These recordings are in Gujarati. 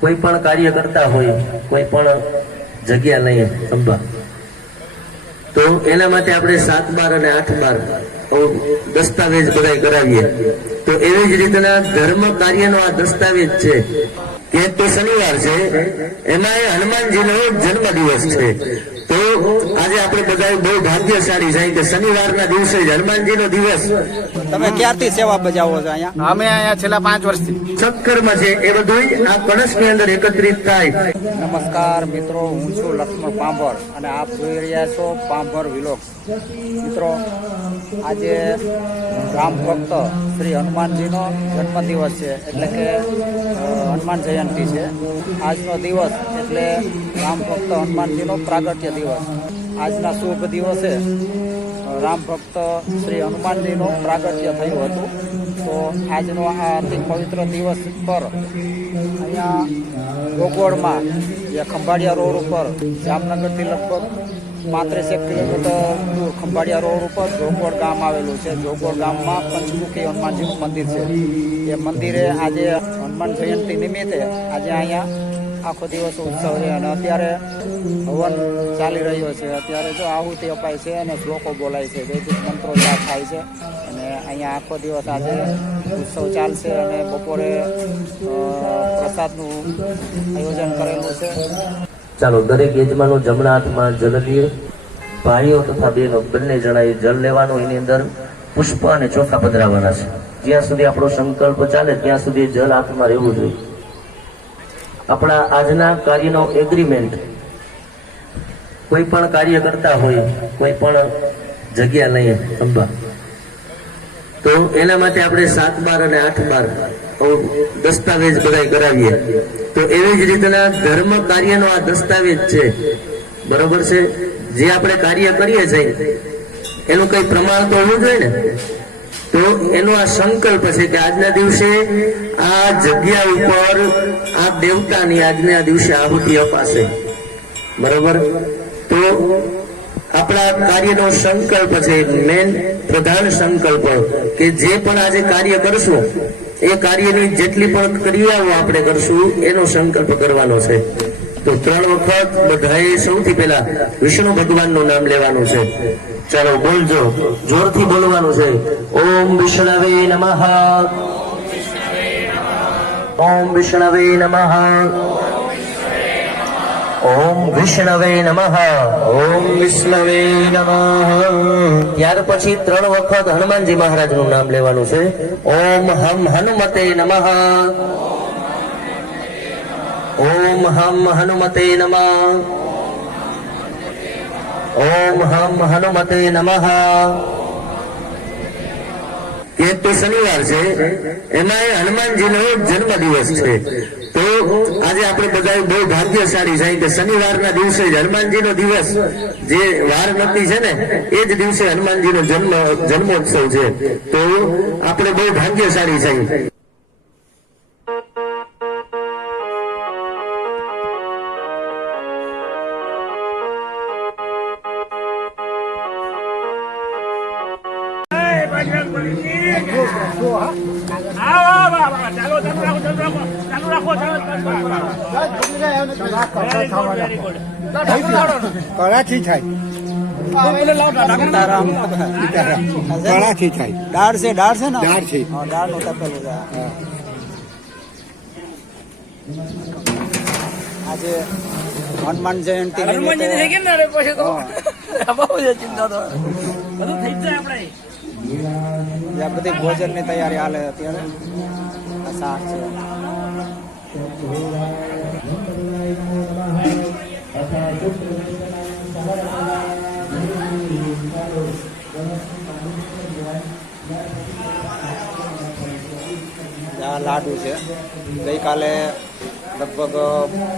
કોઈ પણ કાર્ય કરતા હોય, કોઈ પણ જગ્યા લઈએ અંબા તો એના માટે આપણે સાત બાર અને આઠ બાર દસ્તાવેજ બધા કરાવીએ. તો એવી જ રીતના ધર્મ કાર્યનો આ દસ્તાવેજ છે કે તો શનિવાર છે, એમાં એ હનુમાનજીનો જન્મ દિવસ છે. તો આજે આપણે બધા બહુ ભાગ્યશાળી છે કે શનિવારના દિવસે જ હનુમાનજીનો દિવસ. તમે ક્યારથી સેવા બજાવો છો અહીંયા? અમે અહીંયા છેલ્લા પાંચ વર્ષથી. સત્કર્મ છે એ બધું આ કળશની અંદર એકત્રિત થાય. નમસ્કાર મિત્રો હું છું લક્ષ્મણ પાંભર અને આપ જોઈ રહ્યા છો પાંભર વિલોક મિત્રો આજે રામ ભક્ત શ્રી હનુમાનજીનો જન્મદિવસ છે એટલે કે હનુમાન જયંતિ છે. આજનો દિવસ એટલે રામ ભક્ત હનુમાનજીનો પ્રાગટ્ય દિવસ. આજના શુભ દિવસે રામ ભક્ત શ્રી હનુમાનજીનો પ્રાગટ્ય થયું હતું. તો આજનો આ અતિ પવિત્ર દિવસ પર અહીંયા ગોગોળમાં, જે ખંભાળિયા રોડ ઉપર, જામનગરથી લગભગ પાંત્રીસેક કિલોમીટર દૂર ખંભાળિયા રોડ ઉપર જોગોળ ગામ આવેલું છે. જોગોળ ગામમાં પંચમુખી હનુમાનજીનું મંદિર છે. એ મંદિરે આજે હનુમાન જયંતિ નિમિત્તે આજે અહીંયા આખો દિવસ ઉત્સવ છે અને અત્યારે હવન ચાલી રહ્યો છે. અત્યારે જો આહુતિ અપાય છે અને શ્લોકો બોલાય છે. વૈદિક મંત્રો જાપ થાય છે અને અહીંયા આખો દિવસ આજે ઉત્સવ ચાલશે અને બપોરે પ્રસાદનું આયોજન કરેલું છે. ચાલો, દરેક યજમાનો જમણા હાથમાં જલ લે ભાઈઓ તથા બહેનો, બંને જણાએ જલ લેવાનું એની અંદર પુષ્પ અને ચોખા પધરાવવાના છે. જ્યાં સુધી આપણો સંકલ્પ ચાલે, ત્યાં સુધી જલ હાથમાં રહેવું જોઈએ. આપણા આજના કાર્યનો એગ્રીમેન્ટ કોઈ પણ કાર્ય કરતા હોય, કોઈ પણ જગ્યા લઈએ અંબા તો એના માટે આપણે સાત બાર અને આઠ બાર દસ્તાવેજ બધા કરાવીએ. તો એવી જ રીતના ધર્મ કાર્યનો આ દસ્તાવેજ છે. બરોબર છે? જે આપણે કાર્ય કરીએ છીએ, એનું કઈ પ્રમાણ તો હોવું જોઈએ ને? એનો આ સંકલ્પ છે કે આજના દિવસે આ જગ્યા ઉપર આ દેવતાની આજના દિવસે આહુતિ અપાશે. બરોબર? તો આપણા કાર્યનો સંકલ્પ છે મેન પ્રધાન સંકલ્પ, કે જે પણ આજે કાર્ય કરશું, એ કાર્યની જેટલી પણ ક્રિયાઓ આપણે કરશું, એનો સંકલ્પ કરવાનો છે. તો ત્રણ વખત બધાએ સૌથી પહેલા વિષ્ણુ ભગવાનનું નામ લેવાનું છે. ચાલો બોલજો. જોરથી બોલવાનું છે. ઓમ વિષ્ણવે નમઃ. ઓમ વિષ્ણવે નમઃ. ઓમ વિષ્ણવે નમઃ. ઓમ વિષ્ણવે નમઃ. ત્યાર પછી ત્રણ વખત હનુમાનજી મહારાજનું નામ લેવાનું છે. ઓમ હમ હનુમતે નમઃ. ઓમ હમ હનુમતે નમઃ. ઓમ હમ હનુમતે નમઃ. એક તો શનિવાર છે એમાં હનુમાનજીનો જન્મ છે. તો આજે આપણે બધા બહુ ભાગ્યશાળી છે કે શનિવારના દિવસે જ હનુમાનજીનો દિવસ જે વાર નક્કી છે ને, એ જ દિવસે હનુમાનજીનો જન્મ, જન્મોત્સવ છે. તો આપણે બહુ ભાગ્યશાળી છે કળાથી થાય. કળાથી થાય. દાળ છે દાળ છે ને દાળ છે. હા, દાળનું તપેલું આજે હનુમાન જયંતિ નિમિત્તે આ બધી ભોજનની તૈયારી હાલે અત્યારે. આ શાક છે. લાડુ છે. ગઈકાલે લગભગ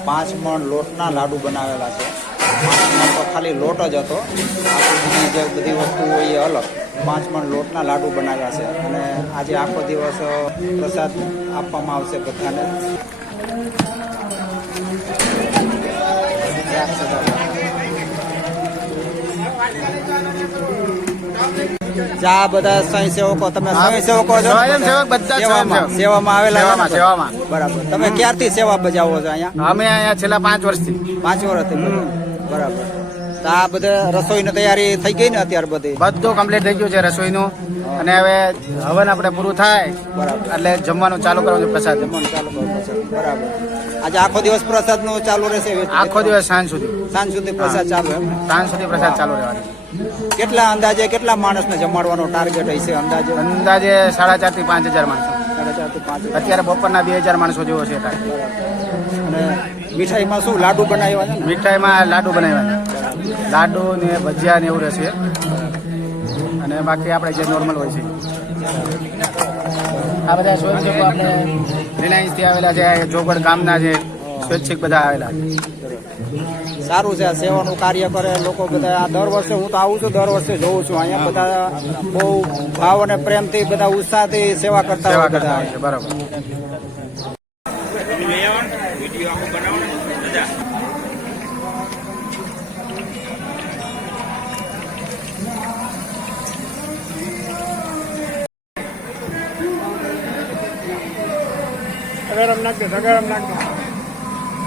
પાંચ મણ લોટના લાડુ બનાવેલા છે. પાંચ મણ તો ખાલી લોટ જ હતો. બીજી જે બધી વસ્તુ હોય એ અલગ. પાંચ મણ લોટના લાડુ બનાવ્યા છે. અને આજે આખો દિવસ પ્રસાદ આપવામાં આવશે બધાને. જા બધા સ્વયંસેવકો તમે સ્વયંસેવકો છો? સ્વયંસેવક બધા સેવામાં સેવામાં આવેલા સેવામાં, સેવામાં. બરાબર. તમે ક્યારથી સેવા બજાવો છો અહીંયા? અમે અહીંયા છેલ્લા પાંચ વર્ષથી. પાંચ વર્ષથી? બરાબર. તો આ બધા રસોઈની તૈયારી થઈ ગઈ ને અત્યારે બધી? બધું કમ્પ્લીટ થઈ ગયું છે રસોઈનું. અને હવે હવન આપણે પૂરું થાય. એટલે જમવાનું ચાલુ કરવાનું છે પ્રસાદ. જમવાનું ચાલુ કરવાનું બરાબર. આજે આખો દિવસ પ્રસાદનું ચાલુ રહેશે આખો દિવસ સાંજ સુધી. સાંજ સુધી પ્રસાદ ચાલુ સાંજ સુધી પ્રસાદ ચાલુ રહેવાનો. કેટલા અંદાજે કેટલા માણસને જમાડવાનો ટાર્ગેટ હશે અંદાજે? અંદાજે સાડા ચારથી પાંચ હજાર માણસો. અત્યારે બપોરના બે હજાર માણસો જેવો છે અને મીઠાઈમાં શું લાડુ બનાવ્યા મીઠાઈમાં લાડુ બનાવ્યા લાડુ ને ભજીયા ને એવું રહેશે. અને બાકી આપણે જે નોર્મલ હોય છે. આ બધા સ્વયંસેવકો આપણે રિલાયન્સથી આવેલા છે જોગડ ગામના છે સ્વૈચ્છિક બધા આવેલા છે. સારું છે આ સેવાનું કાર્ય કરે લોકો બધા આ દર વર્ષે હું તો આવું છું દર વર્ષે જોઉં છું. અહીંયા બધા બહુ ભાવ અને પ્રેમથી બધા ઉત્સાહથી સેવા કરતા સેવા હોય કરતા બધા. હોય છે બરાબર હા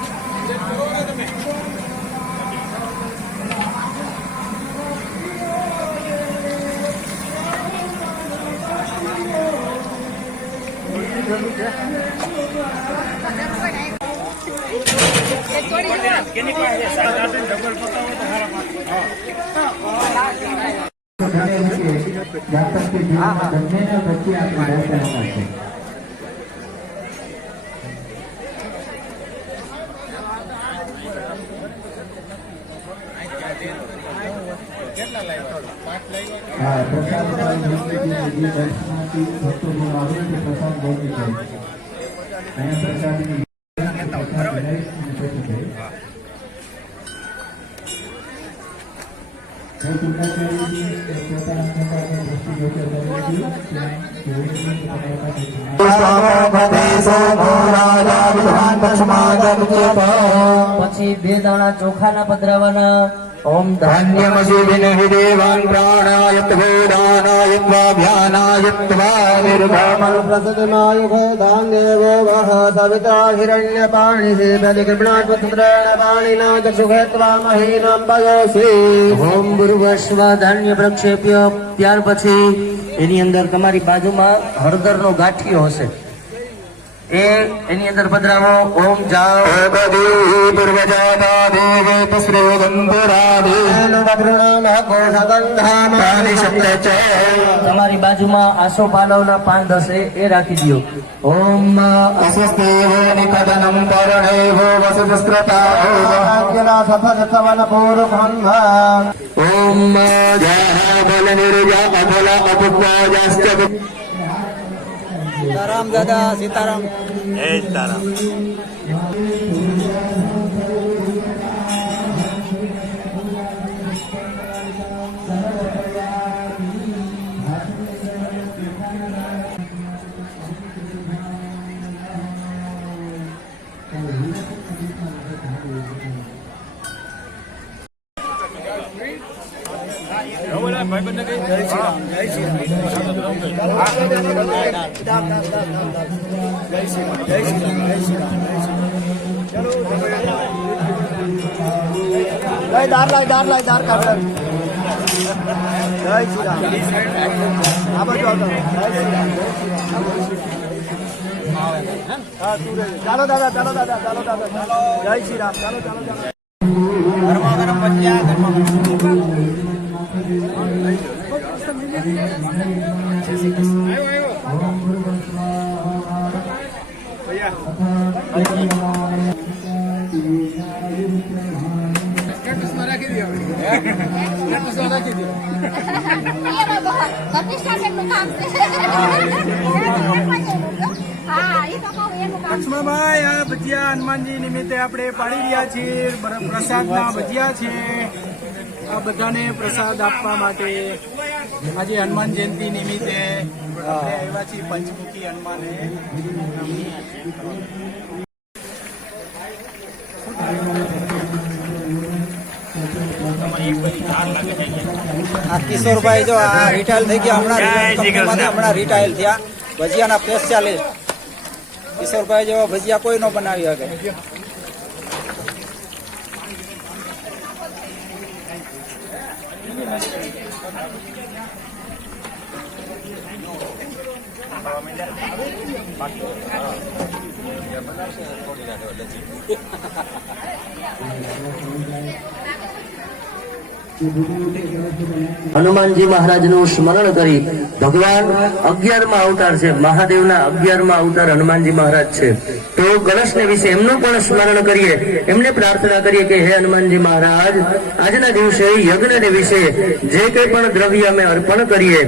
પ્રસાદ દર્શનાથી ભક્તોનો આવે હા. હા બહુ જાય છે અહીંયા પ્રસાદની પછી બે દાણા ચોખાના પધરાવાના ઓમ ધાન્ય ધાન્યમસી દેવાન પ્રાણાયત્વો દાનાયત્વાભ્યાનાયત્વા નિર્ગમન प्रसदमायुः धान्येवो वः सविता हिरण्यपाणिः बलिकृष्णात्मतुन्द्रेण पाणिना चक्षुखेत्वा महीनां पयोषि ઓમ ભૂર્વસ્વ ધાન્ય પ્રક્ષેપ્ય ત્યાર પછી એની અંદર તમારી બાજુમાં હળદરનો ગાંઠિયો હશે એ એની અંદર પધરાવો ઓમ જાઓ તમારી બાજુમાં આસો પાલવના પાન હશે એ રાખી દો ઓમ ઓમ સીતારામ દાદા સીતારામ જય દાર લાય દાર લાય દાર કાઢ જય શ્રી રામ આ બાજુ આવતો જય શ્રી રામ હા તું રે ચાલો દાદા ચાલો દાદા ચાલો દાદા ચાલો જય શ્રી રામ ચાલો ચાલો ચાલો ગરમા ગરમ ભજીયા ગરમા ગરમ પ્રતિષ્ઠા લક્ષ્મણભાઈ આ ભજીયા હનુમાનજી નિમિત્તે આપણે પાડી રહ્યા છીએ. પ્રસાદના ભજીયા છે. આ બધાને પ્રસાદ આપવા માટે આજે હનુમાન જયંતિ નિમિત્તે આપણે આવ્યા છીએ પંચમુખી હનુમાને. આ કિશોરભાઈ જો આ રિટાયર થઈ ગયા હમણાં કંપનીમાંથી હમણાં રિટાયર થયા. ભજીયાના સ્પેશિયાલિસ્ટ કિશોરભાઈ જેવા ભજીયા કોઈ ન બનાવી શકે. હનુમાનજી મહારાજનું સ્મરણ કરી ભગવાન અગિયારમાં અવતાર છે, મહાદેવના અગિયારમાં અવતાર હનુમાનજી મહારાજ છે. તો ગણેશને વિશે એમનું પણ સ્મરણ કરીએ, એમને પ્રાર્થના કરીએ કે હે હનુમાનજી મહારાજ, આજના દિવસે યજ્ઞને વિશે જે કંઈ પણ દ્રવ્ય અમે અર્પણ કરીએ,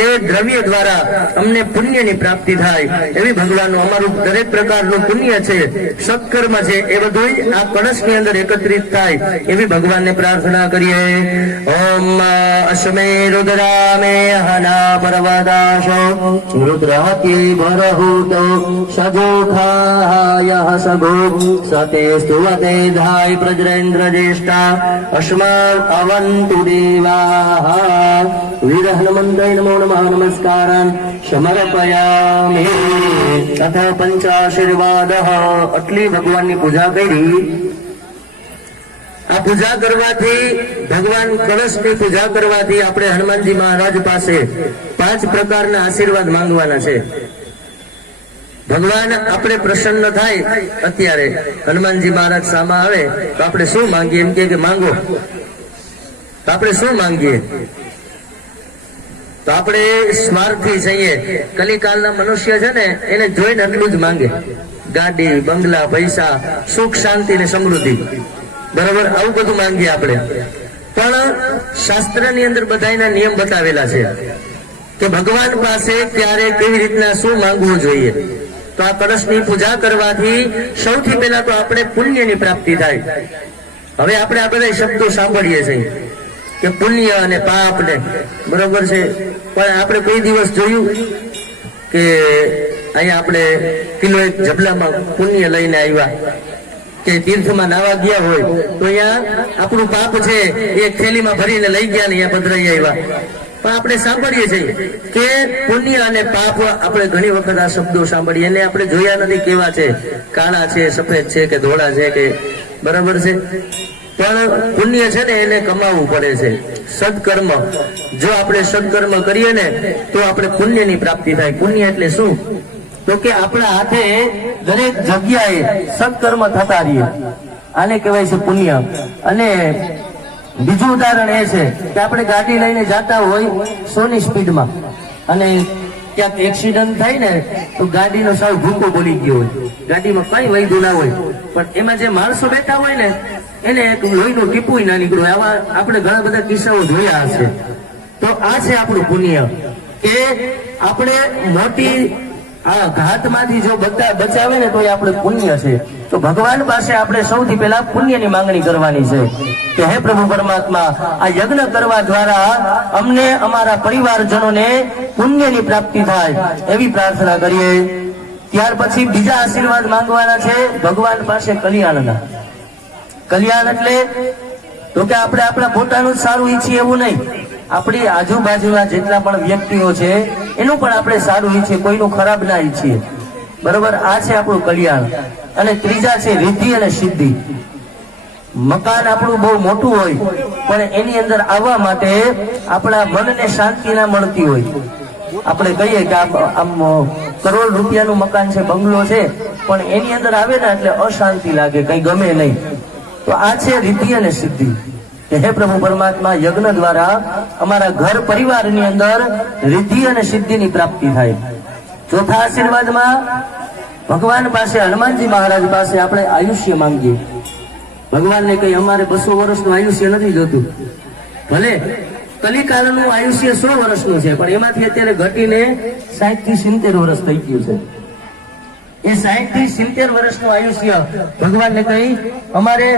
એ દ્રવ્ય દ્વારા અમને પુણ્યની પ્રાપ્તિ થાય. એવી ભગવાનનું અમારું દરેક પ્રકારનું પુણ્ય છે, સત્કર્મ છે, એ બધું આ કળશની અંદર એકત્રિત થાય. એવી ભગવાનને પ્રાર્થના કરીએ. ઓમ અશ્મે રુદ્રામે હના પર્વદાશો રુદ્રહત્યે ભરહૂતો સજોખાય સગો સતે સ્તુવતે ધાય પ્રજરેન્દ્ર જ્યેષ્ઠા અશ્માન અવંતુ દેવાહ વીર હનુમંતય નમો નમઃ નમસ્કારાન સમર્પયામિ તથા પંચાશીર્વાદ આટલી ભગવાનની પૂજા કરી આ પૂજા કરવાથી, ભગવાન કળશની પૂજા કરવાથી આપણે હનુમાનજી મહારાજ પાસે પાંચ પ્રકારના આશીર્વાદ માંગવાના છે. ભગવાન આપણે પ્રસન્ન થાય અત્યારે હનુમાનજી મહારાજ સામા આવે તો આપણે શું માંગીએ? એમ કે માંગો. તો આપણે શું માંગીએ? તો આપણે સ્માર્થી જઈએ. કલિકાલના મનુષ્ય છે ને, એને જોઈને એટલું જ માંગે. ગાડી, બંગલા, પૈસા, સુખ, શાંતિ ને સમૃદ્ધિ. બરાબર? આવું બધું માંગીએ આપણે. પણ શાસ્ત્રની અંદર બધાના નિયમ બતાવેલા છે કે ભગવાન પાસે ક્યારે કેવી રીતના શું માંગવું જોઈએ. તો આ કળશની પૂજા કરવાથી સૌથી પહેલા તો આપણે પુણ્યની પ્રાપ્તિ થાય. હવે આપણે આ બધા શબ્દો સાંભળીએ છીએ કે પુણ્ય અને પાપ ને. બરોબર છે? પણ આપણે કોઈ દિવસ જોયું કે અહીંયા આપણે કિલો એક જબલામાં પુણ્ય લઈને આવ્યા? કે તીર્થમાં નાવા ગયા હોય, તો અહીંયા આપણું પાપ છે, એ થેલીમાં ભરીને લઈ ગયા ને અહીંયા પધરાઈ આવ્યા. પણ આપણે સાંભળીએ છીએ કે પુણ્ય અને પાપ આપણે ઘણી વખત આ શબ્દો સાંભળીએ, એને આપણે જોયા નથી કેવા છે, કાળા છે, સફેદ છે કે ધોળા છે કે બરાબર છે. પણ પુણ્ય છે ને એને કમાવવું પડે છે. સદકર્મ, જો આપણે સદકર્મ કરીએ ને, તો આપણે પુણ્યની પ્રાપ્તિ થાય. પુણ્ય એટલે શું? તો કે આપણા હાથે દરેક જગ્યાએ સત્કર્મ થતા રહીએ. આને કહેવાય છે પુણ્ય. અને બીજું ઉદાહરણ એ છે કે આપણે ગાડી લઈને જતા હોય સોની સ્પીડમાં અને ક્યાંક એક્સિડન્ટ થાય ને, તો ગાડીનો સાવ ભૂકો બોલી ગયો હોય. ગાડીમાં કઈ વૈધું ના હોય. પણ એમાં જે માણસો બેઠા હોય ને, એને એક લોહીનું ટીપું ના નીકળ્યું. આવા આપણે ઘણા બધા કિસ્સાઓ જોયા હશે. તો આ છે આપણું પુણ્ય કે આપણે મોટી આ ઘાતમાંથી જો બધા બચાવે ને તો એ આપણે પુણ્ય છે. તો ભગવાન પાસે આપણે સૌથી પહેલા પુણ્યની માંગણી કરવાની છે કે હે પ્રભુ પરમાત્મા, આ યજ્ઞ કરવા દ્વારા અમને અમારા પરિવારજનોને પુણ્યની પ્રાપ્તિ થાય એવી પ્રાર્થના કરીએ. ત્યાર પછી બીજા આશીર્વાદ માંગવાના છે ભગવાન પાસે કલ્યાણના. કલ્યાણ એટલે તો કે આપણે આપણા પોતાનું સારું ઈચ્છીએ એવું નહીં. આપણી આજુબાજુના જેટલા પણ વ્યક્તિઓ છે, એનું પણ આપણે સારું ઈચ્છીએ, કોઈનું ખરાબ ના ઈચ્છીએ. બરોબર? આ છે આપણું કલ્યાણ. અને ત્રીજા છે રિદ્ધિ અને સિદ્ધિ. મકાન આપણું બહુ મોટું હોય, પણ એની અંદર આવવા માટે આપણા મનને શાંતિ ના મળતી હોય. આપણે કહીએ કે આમ કરોડ રૂપિયાનું મકાન છે, બંગલો છે, પણ એની અંદર આવે ને એટલે અશાંતિ લાગે, કઈ ગમે નહીં. તો આ છે રીતિ અને સિદ્ધિ. હે પ્રભુ પરમાત્મા, યજ્ઞ દ્વારા અમારા ઘર પરિવારની અંદર રિદ્ધિ અને સિદ્ધિની પ્રાપ્તિ થાય. ચોથા આશીર્વાદમાં ભગવાન પાસે, હનુમાનજી મહારાજ પાસે આપણે આયુષ્ય માંગીએ. ભગવાનને કઈ અમારે બસો વર્ષનું આયુષ્ય નથી જોતું. ભલે કલિકાલનું આયુષ્ય સો વર્ષનું છે, પણ એમાંથી અત્યારે ઘટીને સાઠથી સિત્તેર વર્ષ થઈ ગયું છે. એ સાઠથી સિત્તેર વર્ષનું આયુષ્ય ભગવાનને કહી અમારે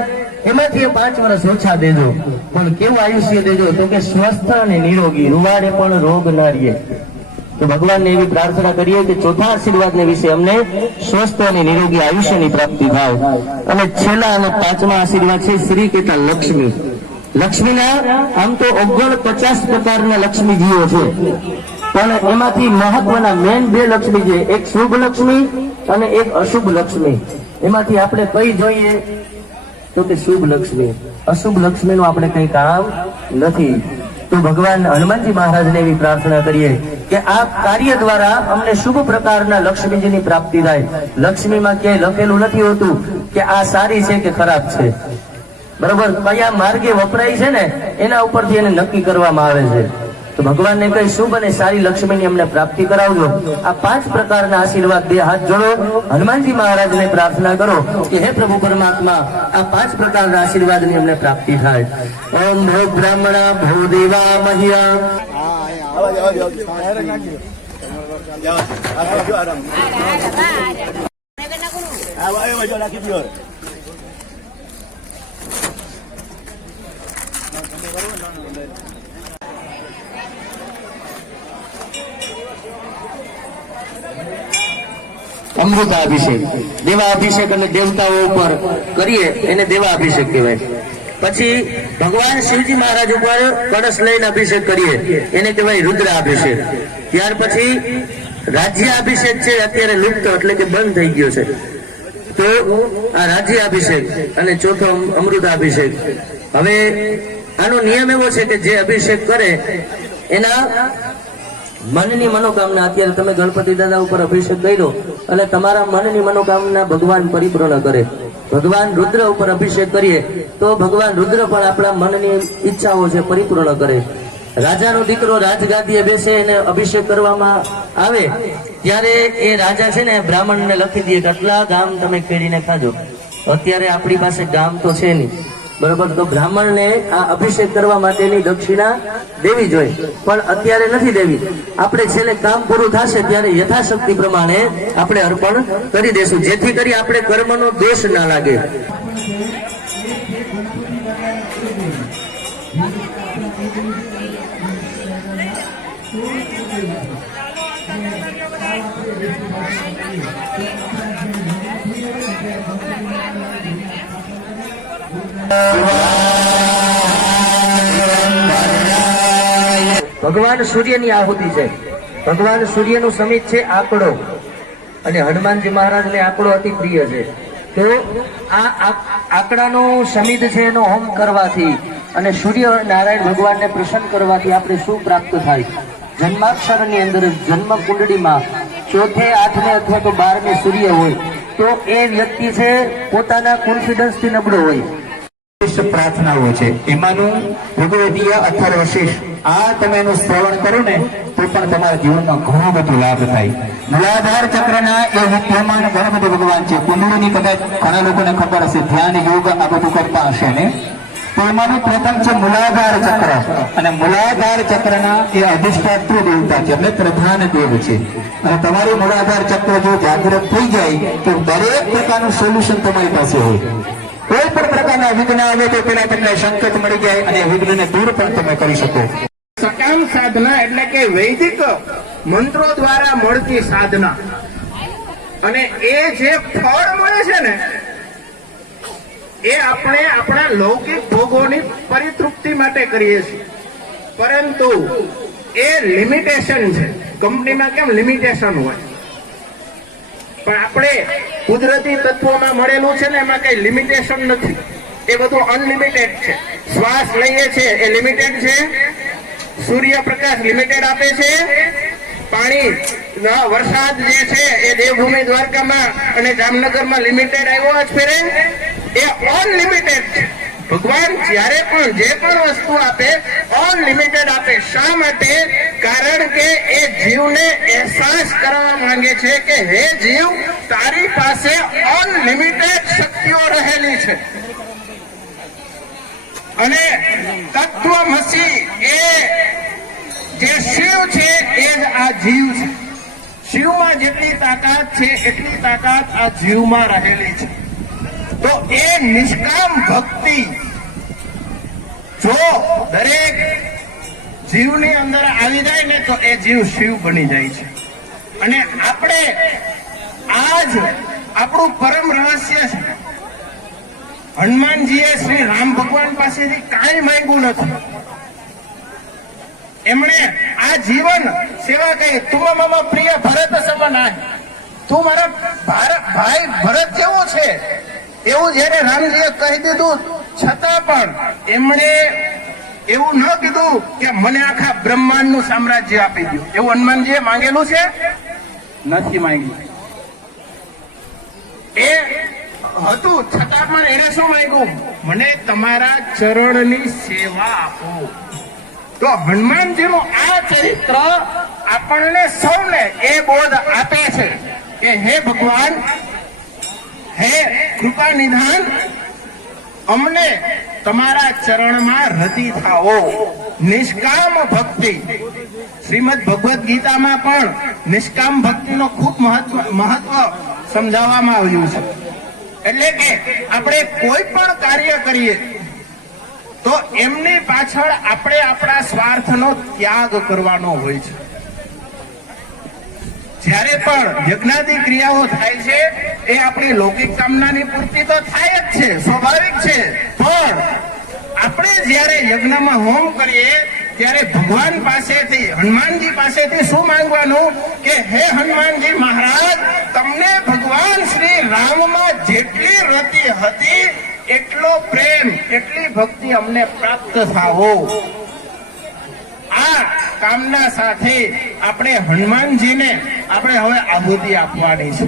એમાંથી પાંચ વર્ષ ઓછા દેજો. પણ કેવું આયુષ્ય દેજો? તો કે સ્વસ્થ અને નિરોગી, રૂવાડે પણ રોગ ના રહીએ. તો ભગવાનને એવી પ્રાર્થના કરીએ કે ચોથા આશીર્વાદને વિશે અમને સ્વસ્થ અને નિરોગી આયુષ્યની પ્રાપ્તિ થાય અને છેલ્લા અને પાંચમા આશીર્વાદ છે શ્રી કેતા લક્ષ્મી. લક્ષ્મીના આમ તો ઓગણ પચાસ પ્રકારના લક્ષ્મીજીઓ છે. પણ એમાંથી મહત્વના મેન બે લક્ષ્મી છે. એક શુભ લક્ષ્મી અને એક અશુભ લક્ષ્મી. એમાંથી આપણે કઈ જોઈએ? તો કે શુભ લક્ષ્મી. અશુભ લક્ષ્મીનું આપણે કઈ કામ નથી. તો ભગવાન હનુમાનજી મહારાજને એવી પ્રાર્થના કરીએ કે આ કાર્ય દ્વારા અમને શુભ પ્રકારના લક્ષ્મીજીની પ્રાપ્તિ થાય. લક્ષ્મીમાં ક્યાંય લખેલું નથી હોતું કે આ સારી છે કે ખરાબ છે. બરોબર? કયા માર્ગે વપરાય છે ને, એના ઉપરથી એને નક્કી કરવામાં આવે છે. તો ભગવાનને કઈ શુભ અને સારી લક્ષ્મીની અમને પ્રાપ્તિ કરાવજો. આ પાંચ પ્રકારના આશીર્વાદ બે હાથ જોડો. હનુમાનજી મહારાજને પ્રાર્થના કરો કે, હે પ્રભુ પરમાત્મા, આ પાંચ પ્રકારના આશીર્વાદની અમને પ્રાપ્તિ થાય. ઓમ ભો બ્રાહ્મણા, ભો દેવા મહ્યા. અમૃતાભિષેક, દેવાભિષેક અને દેવતાઓ ઉપર કરીએ, એને દેવાભિષેક કહેવાય. પછી ભગવાન શિવજી મહારાજ ઉપર કળશ લઈને અભિષેક કરીએ, એને કહેવાય રુદ્રાભિષેક. ત્યાર પછી રાજ્યાભિષેક છે, અત્યારે લુપ્ત, એટલે કે બંધ થઈ ગયો છે. તો આ રાજ્યાભિષેક અને ચોથો અમૃતાભિષેક. હવે આનો નિયમ એવો છે કે જે અભિષેક કરે, એના મનની મનોકામના. અત્યારે તમે ગણપતિ દાદા ઉપર અભિષેક કર્યો અને તમારા મનની મનોકામના ભગવાન પરિપૂર્ણ કરે. ભગવાન રુદ્ર ઉપર અભિષેક કરીએ તો ભગવાન રુદ્ર પણ આપણા મનની ઈચ્છાઓ છે પરિપૂર્ણ કરે. રાજાનો દીકરો રાજગાદીએ બેસે એને અભિષેક કરવામાં આવે, ત્યારે એ રાજા છે ને બ્રાહ્મણને લખી દે કે, આટલા ગામ તમે ખેડીને ખાજો. અત્યારે આપણી પાસે ગામ તો છે નહીં. બરોબર? તો બ્રાહ્મણને આ અભિષેક કરવા માટેની દક્ષિણા દેવી જોઈએ. પણ અત્યારે નથી દેવી. આપણે છેલ્લે કામ પૂરું થશે ત્યારે યથાશક્તિ પ્રમાણે આપણે અર્પણ કરી દેશું. જેથી કરી આપણે કર્મનો દોષ ના લાગે. ભગવાન સૂર્યની આહુતિ છે. ભગવાન સૂર્યનું સમિત છે આંકડો. અને હનુમાનજી મહારાજને આંકડો અતિ પ્રિય છે. તો આ આંકડાનું સમિત છે એનો હોમ કરવાથી અને સૂર્ય નારાયણ ભગવાનને પ્રસન્ન કરવાથી આપણે શું પ્રાપ્ત થાય? જન્માક્ષરની અંદર જન્મ કુંડળીમાં ચોથે, આઠમે અથવા તો બારમે સૂર્ય હોય, તો એ વ્યક્તિ છે પોતાના કોન્ફિડન્સથી નબળો હોય. વિશિષ્ટ પ્રાર્થનાઓ છે. એમાંનું ભગવદીય અથર્વશીષ આ તમે એનું શ્રવણ કરો ને, તો પણ તમારા જીવનમાં ઘણો બધો લાભ થાય. મૂલાધાર ચક્રના એ વિદ્યમાન બધા ભગવાન છે. કુંડળીની કદાચ ઘણા લોકોને ખબર હશે, ધ્યાન, યોગ આ બધું કરતા હશે ને. તો પ્રથમ છે મૂલાધાર ચક્ર. અને મૂલાધાર ચક્રના એ અધિષ્ઠાત્ર દેવતા છે, એટલે પ્રધાન દેવ છે. અને તમારું મૂલાધાર ચક્ર જો જાગૃત થઈ જાય, તો દરેક પ્રકારનું સોલ્યુશન તમારી પાસે હોય. કોઈ પણ પ્રકારના વિઘ્ન આવે તો પેલા તમને સંકટ મળી જાય અને વિઘ્નને દૂર પણ તમે કરી શકો. સકામ સાધના એટલે કે વૈદિક મંત્રો દ્વારા મળતી સાધના. અને એ જે ફળ મળે છે ને, એ આપણે આપણા લૌકિક ભોગોની પરિતૃપ્તિ માટે કરીએ છીએ. પરંતુ એ લિમિટેશન છે. કંપનીમાં કેમ લિમિટેશન હોય? પણ આપણે કુદરતી તત્વોમાં મળેલું છે ને, એમાં કઈ લિમિટેશન નથી. એ બધું અનલિમિટેડ છે. શ્વાસ લઈએ છે, એ લિમિટેડ છે. સૂર્યપ્રકાશ લિમિટેડ આપે છે. પાણી વરસાદ જે છે, એ દેવભૂમિ દ્વારકામાં અને જામનગરમાં લિમિટેડ આવ્યો જ ફેરે. એ અનલિમિટેડ છે. ભગવાન જ્યારે પણ જે પણ વસ્તુ આપે અનલિમિટેડ આપે. શા માટે? કારણ કે એ જીવને અહેસાસ કરવા માંગે છે કે, હે જીવ, તારી પાસે અનલિમિટેડ શક્તિઓ રહેલી છે. અને તત્વમસી એ જે શિવ છે, એ જ આ જીવ છે. શિવમાં જેટલી તાકાત છે, એટલી તાકાત આ જીવમાં રહેલી છે. તો એ નિષ્કામ ભક્તિ જો દરેક જીવની અંદર આવી જાય ને તો એ જીવ શિવ બની જાય છે. અને આપણે આજ આપણું પરમ રહસ્ય છે. હનુમાનજીએ શ્રી રામ ભગવાન પાસેથી કાંઈ માંગ્યું નથી. એમણે આ જીવન સેવા કહી તું મામા પ્રિય ભરત સમાન તું મારા ભાઈ ભરત જેવો છે. એવું જયારે રામજીએ કહી દીધું. છતાં પણ એમણે એવું ન કીધું કે મને આખા બ્રહ્માંડનું સામ્રાજ્ય આપી દો એવું હનુમાનજીએ માંગેલું છે? નથી માંગ્યું. એ હતું, છતાં પણ એને શું માંગ્યું? મને તમારા ચરણની સેવા આપો. તો હનુમાનજીનું આ ચરિત્ર આપણને સૌને એ બોધ આપે છે કે હે ભગવાન હે, કૃપા નિધાન. અમને તમારા ચરણમાં રતિ થાઓ. નિષ્કામ ભક્તિ. શ્રીમદ ભગવદ્ ગીતામાં પણ નિષ્કામ ભક્તિનો ખૂબ મહત્વ મહત્વ સમજાવવામાં આવ્યું છે. એટલે કે આપણે કોઈ પણ કાર્ય કરીએ, તો એમની પાછળ આપણે આપણા સ્વાર્થનો ત્યાગ કરવાનો હોય છે. જ્યારે પણ યજ્ઞાદિ ક્રિયાઓ થાય છે, એ આપણી લૌકિક કામનાની પૂર્તિ તો થાય જ છે, સ્વાભાવિક છે. પણ આપણે જ્યારે યજ્ઞમાં હોમ કરીએ, ત્યારે ભગવાન પાસેથી, હનુમાનજી પાસેથી શું માંગવાનું? કે હે હનુમાનજી મહારાજ, તમને ભગવાન શ્રી રામમાં જેટલી રતિ હતી, એટલો પ્રેમ, એટલી ભક્તિ અમને પ્રાપ્ત થાવો આ કામના સાથે આપણે હનુમાનજીને આપણે હવે આહુતિ આપવાની છે.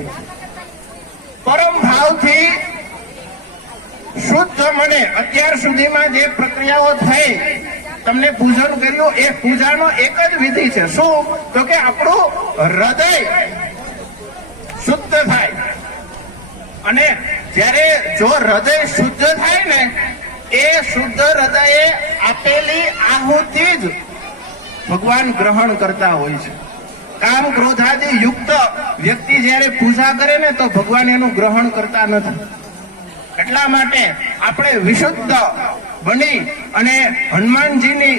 પરમ ભાવથી શુદ્ધ મને અત્યાર સુધીમાં જે પ્રક્રિયાઓ થઈ, તમને પૂજન કર્યું, એ પૂજાનો એક જ વિધિ છે. શું? તો કે આપણું હૃદય શુદ્ધ થાય. અને જ્યારે જો હૃદય શુદ્ધ થાય ને, એ શુદ્ધ હૃદયે આપેલી આહુતિ ભગવાન ગ્રહણ કરતા હોય છે. કામ ક્રોધાદી યુક્ત વ્યક્તિ જ્યારે પૂજા કરે ને તો ભગવાન એનું ગ્રહણ કરતા નથી. એટલા માટે આપણે વિશુદ્ધ બની અને હનુમાનજીની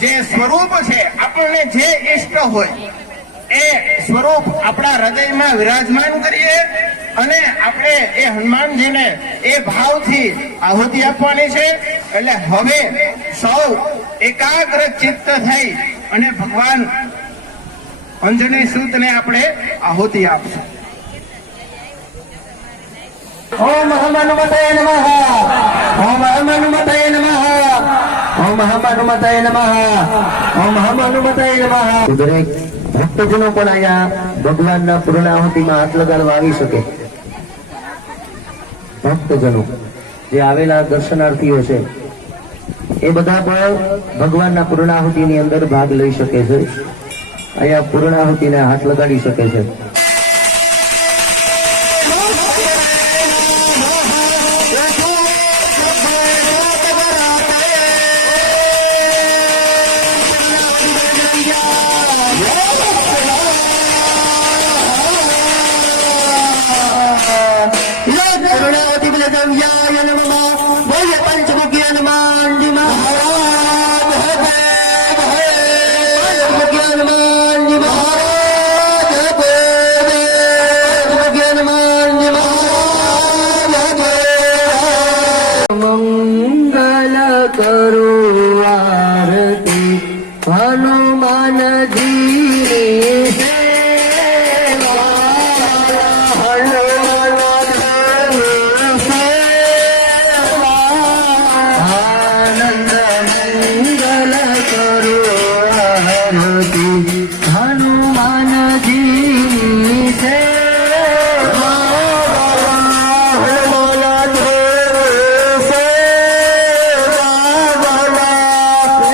જે સ્વરૂપ છે, આપણને જે ઈષ્ટ હોય, એ સ્વરૂપ આપણા હૃદયમાં વિરાજમાન કરીએ અને આપણે એ હનુમાનજીને એ ભાવથી આહુતિ આપવાની છે. એટલે હવે સૌ એકાગ્ર ચિત્ત થઈ અને ભગવાન અંજની સૂતને આપણે આહુતિ આપશું. ઓમ હનુમતય નમઃ ઓમ હનુમતય નમઃ ઓમ હનુમતય નમઃ ઓમ હનુમતય નમઃ. દરેક ભક્તજનો પણ અહીંયા ભગવાનના પૂર્ણાહુતિમાં હાથ લગાડવા આવી શકે. ભક્તજનો જે આવેલા દર્શનાર્થીઓ છે એ બધા પણ ભગવાનના પૂર્ણાહુતિની અંદર ભાગ લઈ શકે છે. અહીંયા પૂર્ણાહુતિને હાથ લગાડી શકે છે.